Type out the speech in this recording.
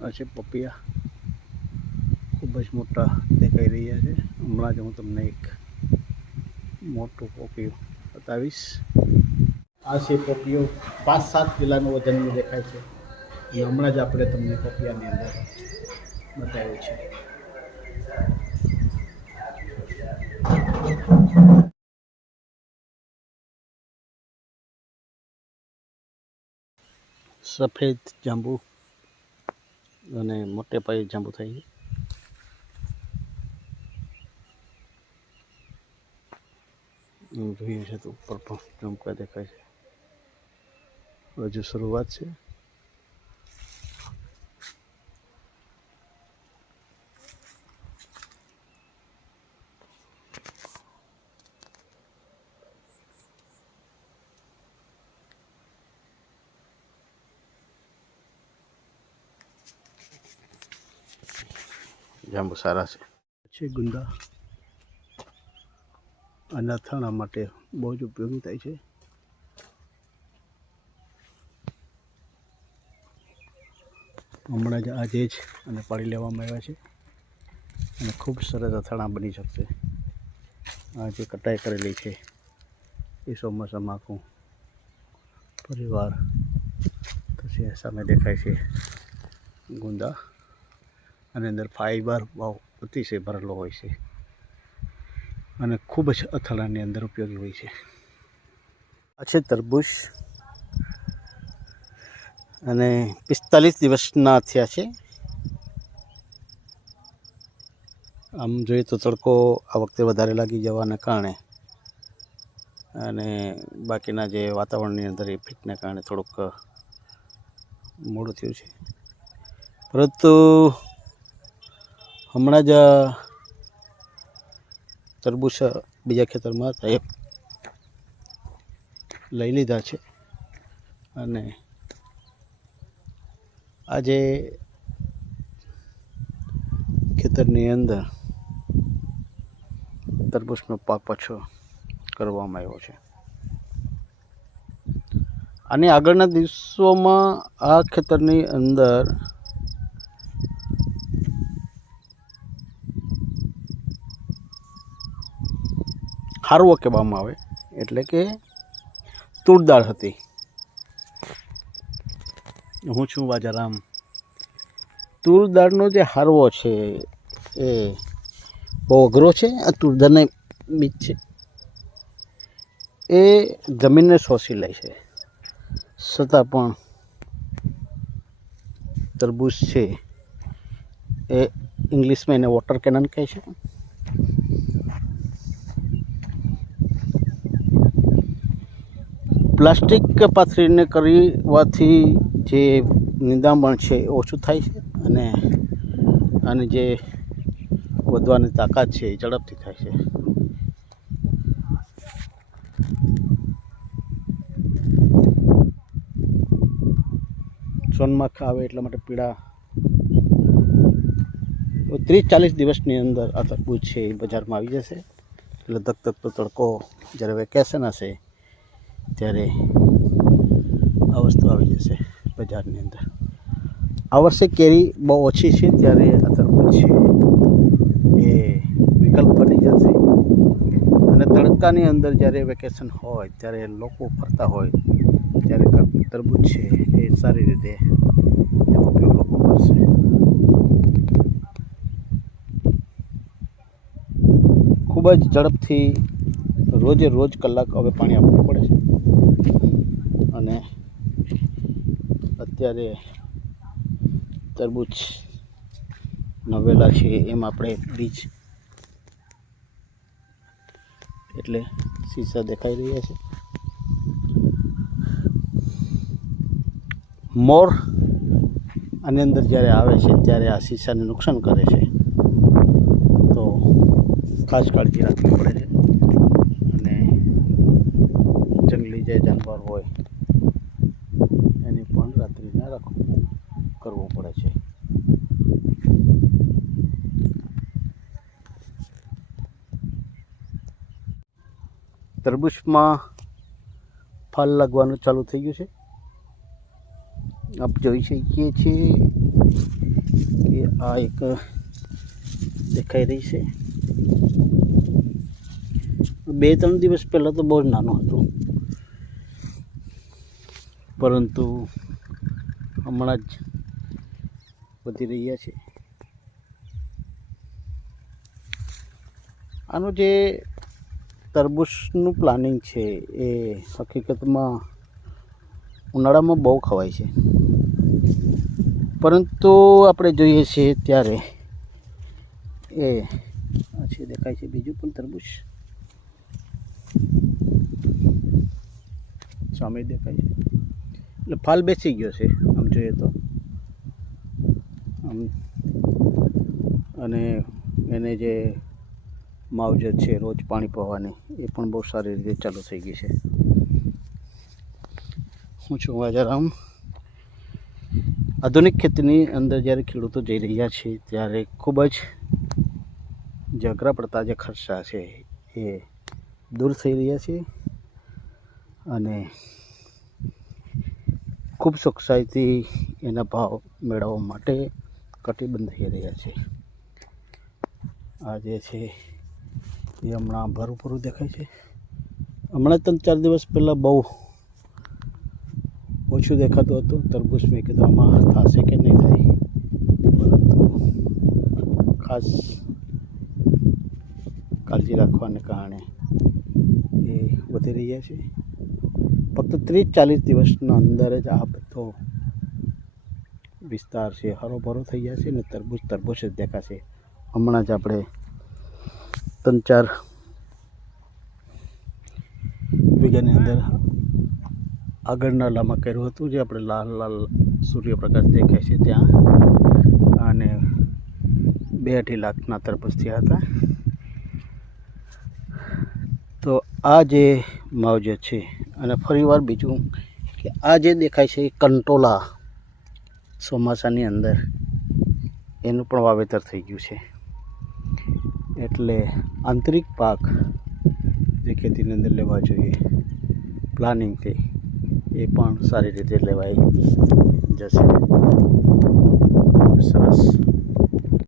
આ છે પપૈયા, ખૂબ જ મોટા દેખાઈ રહ્યા છે. હમણાં જ હું તમને એક મોટું પપૈયું બતાવીશ. આ છે પપૈયો, 5-7 કિલોનું વજનનું દેખાય છે. એ હમણાં જ આપણે તમને પપૈયાની અંદર બતાવ્યું છે. સફેદ જાંબુ અને મોટે પાયે જાંબુ થાય છે. જોઈએ છે તો ઉપર પણ ઝુમકા દેખાય છે. હજુ શરૂઆત છે. જાંબુ સારા છે. ગુંદા અને અથાણા માટે બહુ જ ઉપયોગી થાય છે. હમણાં જ આજે જ અને પાડી લેવામાં આવ્યા છે અને ખૂબ સરસ અથાણા બની શકશે. આ જે કટાઈ કરેલી છે એ ચોમાસામાં આખું પરિવાર પછી સામે દેખાય છે ગુંદા અને અંદર ફાઈબર બહુ અતિશય ભરેલો હોય છે અને ખૂબ જ અથાણાની અંદર ઉપયોગી હોય છે. આ છે તરબૂચ અને 45 દિવસના થયા છે. આમ જોઈએ તો તડકો આ વખતે વધારે લાગી જવાના કારણે અને બાકીના જે વાતાવરણની અંદર ઇફેક્ટને કારણે થોડુંક મોડું થયું છે. પરંતુ હમણાં જ તરબૂચ બીજા ખેતરમાં હતા એ લઈ લીધા છે અને આજે ખેતરની અંદર તરબૂચનો પાક પાછો કરવામાં આવ્યો છે. અને આગળના દિવસોમાં આ ખેતરની અંદર હારવો કહેવામાં આવે, એટલે કે તુર દાળ હતી. હું છું વાજારામ. તુર દાળનો જે હારવો છે એ બહુ અઘરો છે. આ તુર દાળના બીજ છે એ જમીનને શોષી લે છે, છતાં પણ તરબૂચ છે એ ઇંગ્લિશમાં એને વોટર કેનન કહે છે. પ્લાસ્ટિક પાથરીને કરવાથી જે નિંદામણ છે એ ઓછું થાય છે અને આની જે વધવાની તાકાત છે એ ઝડપથી થાય છે. સોનમાખા આવે એટલા માટે પીળા 30-40 દિવસની અંદર આ તરબૂચ છે એ બજારમાં આવી જશે. એટલે ધકધકતો તડકો જ્યારે વેકેશન હશે ત્યારે આ વસ્તુ આવી જશે બજારની અંદર. આ વર્ષે કેરી બહુ ઓછી છે ત્યારે આ તરબૂચ છે એ વિકલ્પ બની જશે. અને તડકાની અંદર જ્યારે વેકેશન હોય ત્યારે લોકો ફરતા હોય ત્યારે તરબૂચ છે એ સારી રીતે એનો ઉપયોગ લોકો કરશે. ખૂબ જ ઝડપથી રોજે રોજ કલાક હવે પાણી આપવું પડે છે અને અત્યારે તરબૂચ નવેલા છે એમ આપણે બીજ એટલે શીશા દેખાઈ રહ્યા છે. મોર આની અંદર જ્યારે આવે છે ત્યારે આ શીશાને નુકસાન કરે છે, તો ખાસ કાળજી રાખવી પડે છે. અને જંગલી જે જાનવર હોય એની પણ રાત્રિના રાખવું કરવું પડે છે. તરબૂચમાં ફળ લાગવાનું ચાલુ થઈ ગયું છે. આપ જોઈ શકીએ છીએ આ એક દેખાઈ રહી છે. 2-3 દિવસ પહેલાં તો બહુ જ નાનું હતું, પરંતુ હમણાં જ વધી રહ્યા છે. આનું જે તરબૂચનું પ્લાનિંગ છે એ હકીકતમાં ઉનાળામાં બહુ ખવાય છે, પરંતુ આપણે જોઈએ છીએ ત્યારે એ છે દેખાય છે બીજું પણ તરબૂચ સામે દેખાય છે. એટલે ફાલ બેસી ગયો છે આમ જોઈએ તો, આમ અને એને જે માવજત છે રોજ પાણી પાવાની એ પણ બહુ સારી રીતે ચાલુ થઈ ગઈ છે. હું છું વાજારામ. આધુનિક ખેતીની અંદર જ્યારે ખેડૂતો જઈ રહ્યા છે ત્યારે ખૂબ જ જે અઘરા પડતા જે ખર્ચા છે એ દૂર થઈ રહ્યા છે અને ખૂબ ચોકસાઈથી એના ભાવ મેળવવા માટે કટિબદ્ધ થઈ રહ્યા છે. આ જે છે એ હમણાં ભરપૂર દેખાય છે. હમણાં 3-4 દિવસ પહેલાં બહુ ઓછું દેખાતું હતું તરબૂચ. મેં કીધું આમાં થશે કે નહીં થાય, પરંતુ ખાસ કાળજી રાખવાને કારણે એ વધી રહ્યા છે. ફક્ત 30-40 દિવસના અંદર જ આ બધો વિસ્તાર છે હરોભરો થઈ જશે ને તરબૂચ જ દેખાશે. હમણાં જ આપણે 3-4 વીઘાની અંદર આગળના લામાં કર્યું હતું, જે આપણે લાલ સૂર્યપ્રકાશ દેખાય છે ત્યાં, અને 2-2.5 લાખના તરબૂચ થયા હતા. તો આ જે માવજત છે, અને ફરીવાર બીજું કે આ જે દેખાય છે એ કંટોલા ચોમાસાની અંદર એનું પણ વાવેતર થઈ ગયું છે. એટલે આંતરિક પાક જે ખેતીની અંદર લેવા જોઈએ પ્લાનિંગથી એ પણ સારી રીતે લેવાઈ જશે. સરસ.